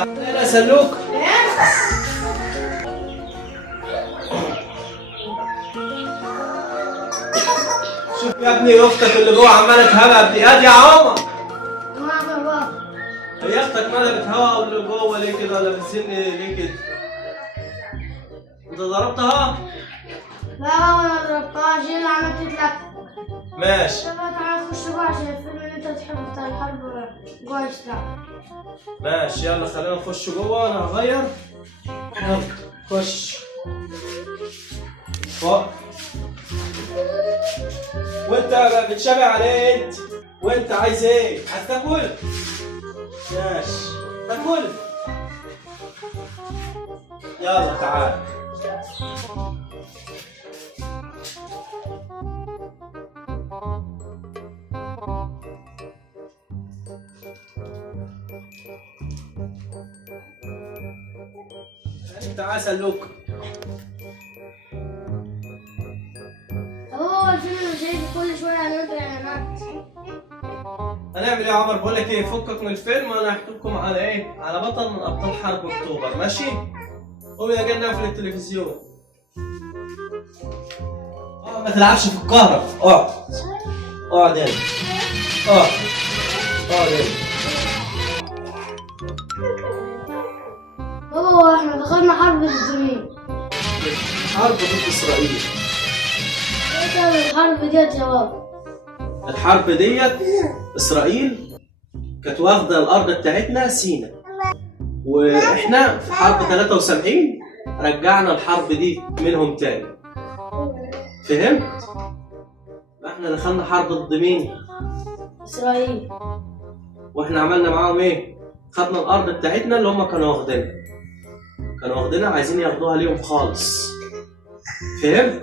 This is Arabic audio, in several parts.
انا سلوك. شوف يا ابني اختك اللي جوه عماله تهوى ابني يا عمر. هي اختك مالها بتهوى اللي جوه ليه كده ولا بتزن ليه كده؟ انت ضربتها؟ لا ما انا ضربتهاش، هي اللي عملت لك. ماشي. تعالى نخش جوه عشان الفيلم اللي انت بتحبه بتاع الحرب جوه يشتغل. ماشي يلا خلينا نخش جوه، انا هغير. يلا خش. فوق. وانت بتشابه عليه انت؟ وانت عايز ايه؟ عايز تاكل؟ ماشي تاكل؟ يلا تعال. تعال سلوك. هو الفيلم مش هيجي كل شويه هنرجع اعلانات. هنعمل ايه يا عمر؟ بقول لك ايه، فكك من الفيلم وانا هحكي لكم على ايه؟ على بطل من ابطال حرب اكتوبر، ماشي؟ قوم يا جنة في التلفزيون. ما تلعبش في الكهرباء، اقعد. اقعد هنا. اقعد. اقعد هنا. بابا احنا دخلنا حرب ضد مين؟ حرب ضد اسرائيل. ايه كان الحرب ديت يا بابا؟ الحرب ديت اسرائيل كانت واخده الارض بتاعتنا سيناء، واحنا في حرب 73 رجعنا الحرب دي منهم تاني. فهمت؟ احنا دخلنا حرب ضد مين؟ اسرائيل. واحنا عملنا معاهم ايه؟ خدنا الارض بتاعتنا اللي هم كانوا واخدينها عايزين ياخدوها ليهم خالص. فهمت؟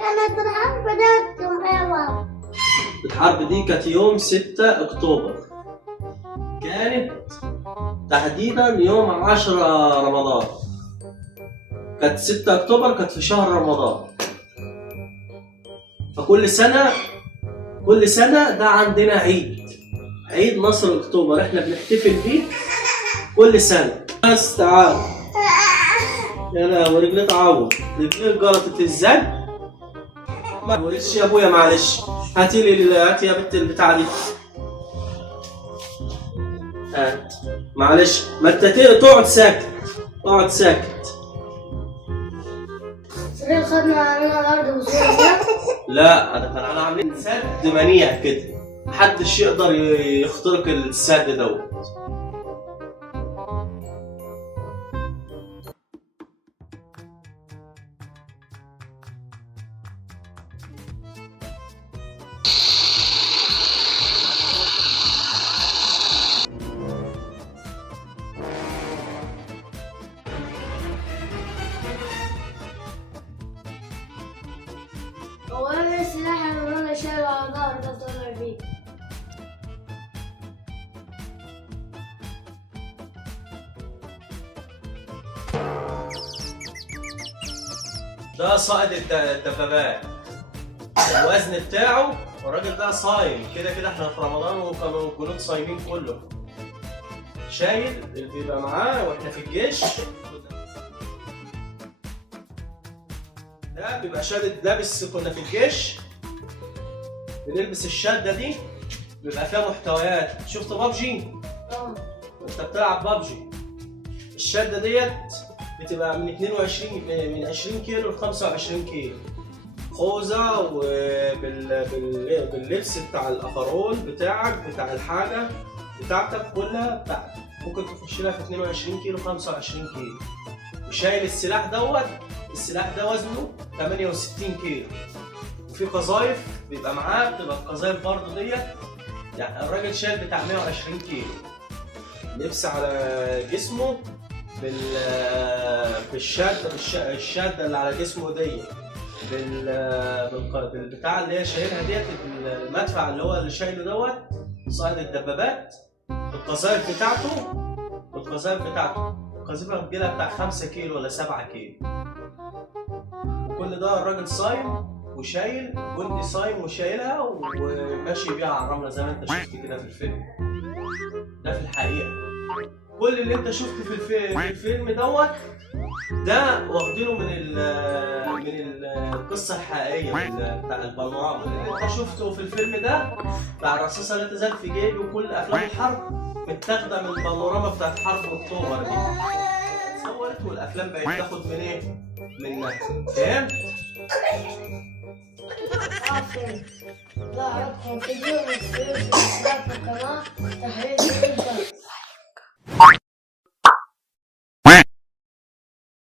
كانت الحرب ديت يوم ايه يا بابا؟ الحرب دي كانت يوم 6 اكتوبر. كانت تحديدا يوم 10 رمضان. كانت 6 اكتوبر كانت في شهر رمضان. فكل سنة ده عندنا عيد نصر اكتوبر، احنا بنحتفل بيه كل سنة. بس تعال. يا لا ورجلي تعور، رجلي جرطت ازاي؟ معلش يا ابويا معلش، هاتي يا بنت البتاعة دي. هات. معلش ما انت تقعد ساكت. اقعد ساكت. اسرائيل خدنا منها الارض وسوريا. لا ده كان عاملين سد منيع كده، محدش يقدر يخترق السد دوت. هو ايه السلاح اللي انا شايله على ظهري ده طالع بيه؟ ده صائد الدبابات. الوزن بتاعه الراجل ده صايم كده احنا في رمضان وكانوا الجنود صايمين كله. شايل اللي بيبقى معاه واحنا في الجيش. ده بيبقى شادد لابس، كنا في الجيش بنلبس الشدة دي بيبقى فيها محتويات. شفت بابجي؟ انت بتلعب بابجي. الشدة ديت بتبقى من 20 كيلو ل 25 كيلو. خوذة باللبس بتاع الافرول بتاعك بتاع الحاجة بتاعتك كلها بتاعتك. ممكن تخش لها في 22 كيلو 25 كيلو. وشايل السلاح دوت. السلاح ده وزنه 68 كيلو. وفي قذايف بيبقى معاه، بتبقى القذايف برضه ديت يعني الراجل شايل بتاع 120 كيلو. لبس على جسمه الشادة اللي على جسمه ديت بالبتاع اللي هي شايلها ديت، المدفع اللي شايله دوت صائد الدبابات. القذايف بتاعته القذيفة بتجيلها بتاع 5 كيلو ولا 7 كيلو. وكل ده الراجل صايم وشايل جندي صايم وشايلها وماشي بيها على الرمله زي ما انت شفت كده في الفيلم. ده في الحقيقه كل اللي انت شفته في الفيلم دوت ده واخدينه من القصه الحقيقيه بتاع البانوراما. اللي انت شفته في الفيلم ده بتاع الرصاصه لا تزال في جيبي وكل افلام الحرب متاخده من البانوراما بتاعت حرب اكتوبر دي. اتصورت والافلام بقت تاخد من ايه؟ منها. فهمت؟ فهمت. لا عندكم فيديو في القناة تحرير